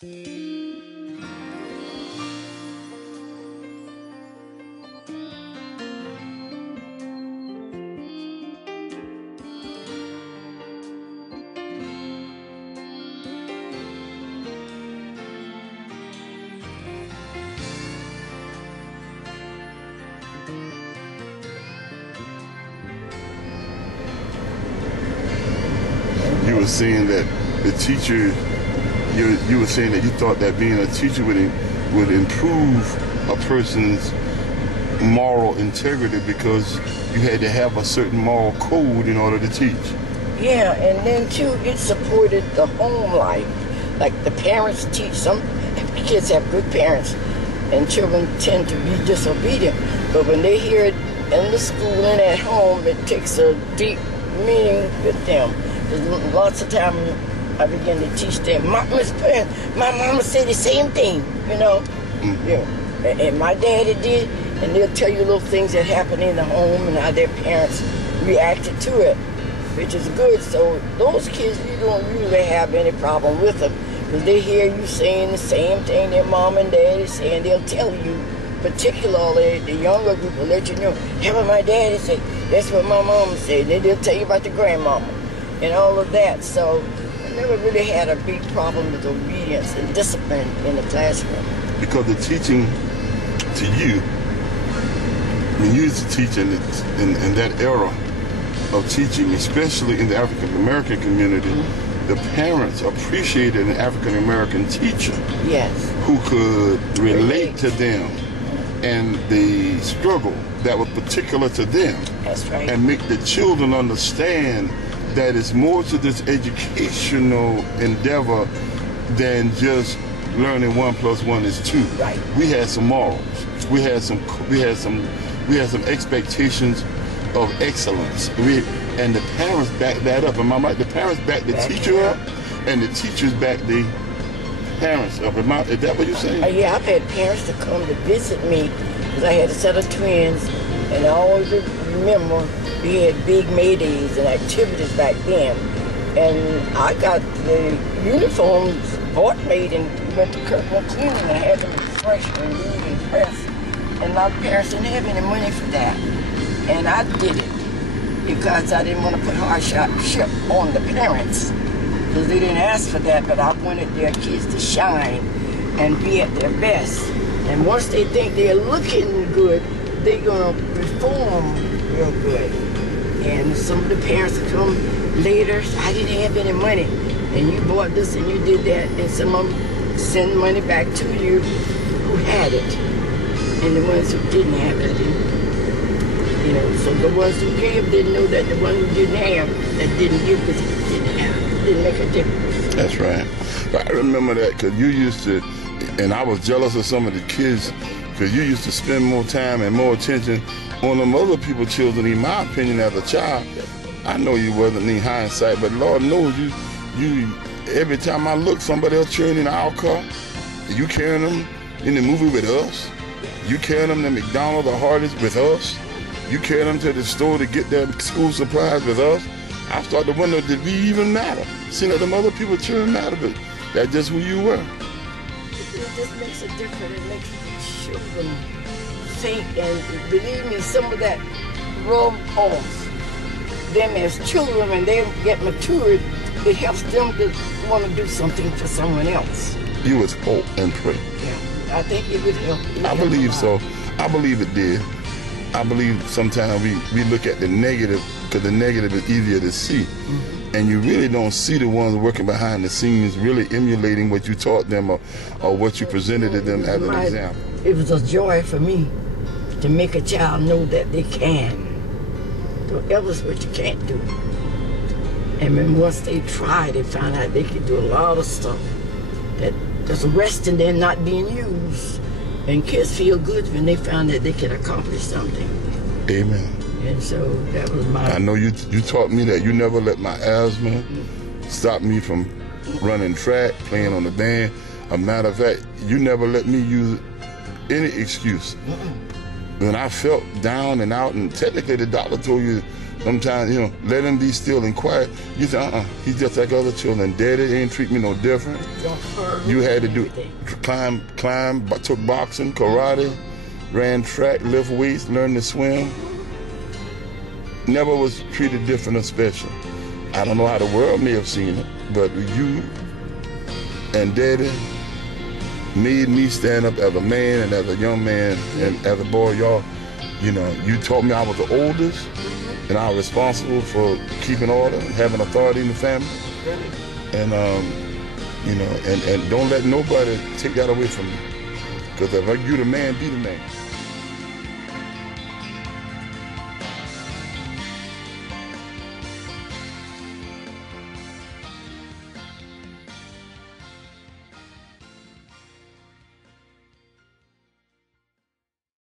You were saying that the teacher, you were saying that you thought that being a teacher would improve a person's moral integrity because you had to have a certain moral code in order to teach. Yeah, and then too, it supported the home life. Like the parents teach, some kids have good parents and children tend to be disobedient. But when they hear it in the school and at home, it takes a deep meaning with them. There's lots of time I begin to teach them. Miss Prince, my mama said the same thing, you know. Mm-hmm. Yeah. And my daddy did, and they'll tell you little things that happen in the home and how their parents reacted to it, which is good. So those kids, you don't usually have any problem with them because they hear you saying the same thing their mom and daddy saying. They'll tell you, particularly the younger group will let you know, hear what my daddy said, that's what my mama said. Then they'll tell you about the grandmama and all of that. So I never really had a big problem with obedience and discipline in the classroom. Because the teaching to you, when you used to teach in that era of teaching, especially in the African American community, the parents appreciated an African American teacher. Yes. Who could relate to them and the struggle that was particular to them. That's right. And make the children understand that it's more to this educational endeavor than just learning 1 + 1 is 2. Right. We had some morals. We had some expectations of excellence. And the parents backed that up. Am I right? The parents backed the teacher up, and the teachers backed the parents up. Is that what you're saying? Yeah, I've had parents to come to visit me because I had a set of twins, and I always remember we had big May Days and activities back then. And I got the uniforms bought-made and went to Kirkland Cleaning and had them fresh and new and pressed. And my parents didn't have any money for that. And I did it because I didn't want to put hardship on the parents because they didn't ask for that, but I wanted their kids to shine and be at their best. And once they think they're looking good, they're going to perform real good. And some of the parents come later, I didn't have any money, and you bought this and you did that, and some of them send money back to you who had it, and the ones who didn't have it didn't. You know, so the ones who gave didn't know that the one who didn't have, that didn't give because he didn't have it, didn't make a difference. That's right. I remember that because you used to, and I was jealous of some of the kids because you used to spend more time and more attention on them other people's children. In my opinion, as a child, I know you wasn't in hindsight, but Lord knows you. Every time I look, somebody else cheering in our car. You carrying them in the movie with us. You carrying them to McDonald's or Hardee's with us. You carry them to the store to get their school supplies with us. I started to wonder, did we even matter? Seeing that them other people cheering matter, but that's just who you were. It just makes it different. It makes the children think, and believe me, some of that rub off them as children when they get matured. It helps them to want to do something for someone else. You was hope and pray. Yeah, I think it would help. I believe so. I believe it did. I believe sometimes we look at the negative because the negative is easier to see. Mm-hmm. And you really don't see the ones working behind the scenes really emulating what you taught them or what you presented to them as an example. It was a joy for me to make a child know that they can. Don't ever say what you can't do. And then once they tried, they found out they could do a lot of stuff that just resting there not being used. And kids feel good when they found that they could accomplish something. Amen. And so that was my... I know you taught me that you never let my asthma stop me from running track, playing on the band. A matter of fact, you never let me use any excuse. When I felt down and out, and technically the doctor told you Sometimes, you know, let him be still and quiet. You say, he's just like other children. Daddy ain't treat me no different. You had to do climb, took boxing, karate, ran track, lift weights, learned to swim. Never was treated different or special. I don't know how the world may have seen it, but you and Daddy made me stand up as a man and as a young man and as a boy. Y'all, you know, you taught me I was the oldest and I was responsible for keeping order and having authority in the family. And you know, and don't let nobody take that away from you. Because if you the man, be the man.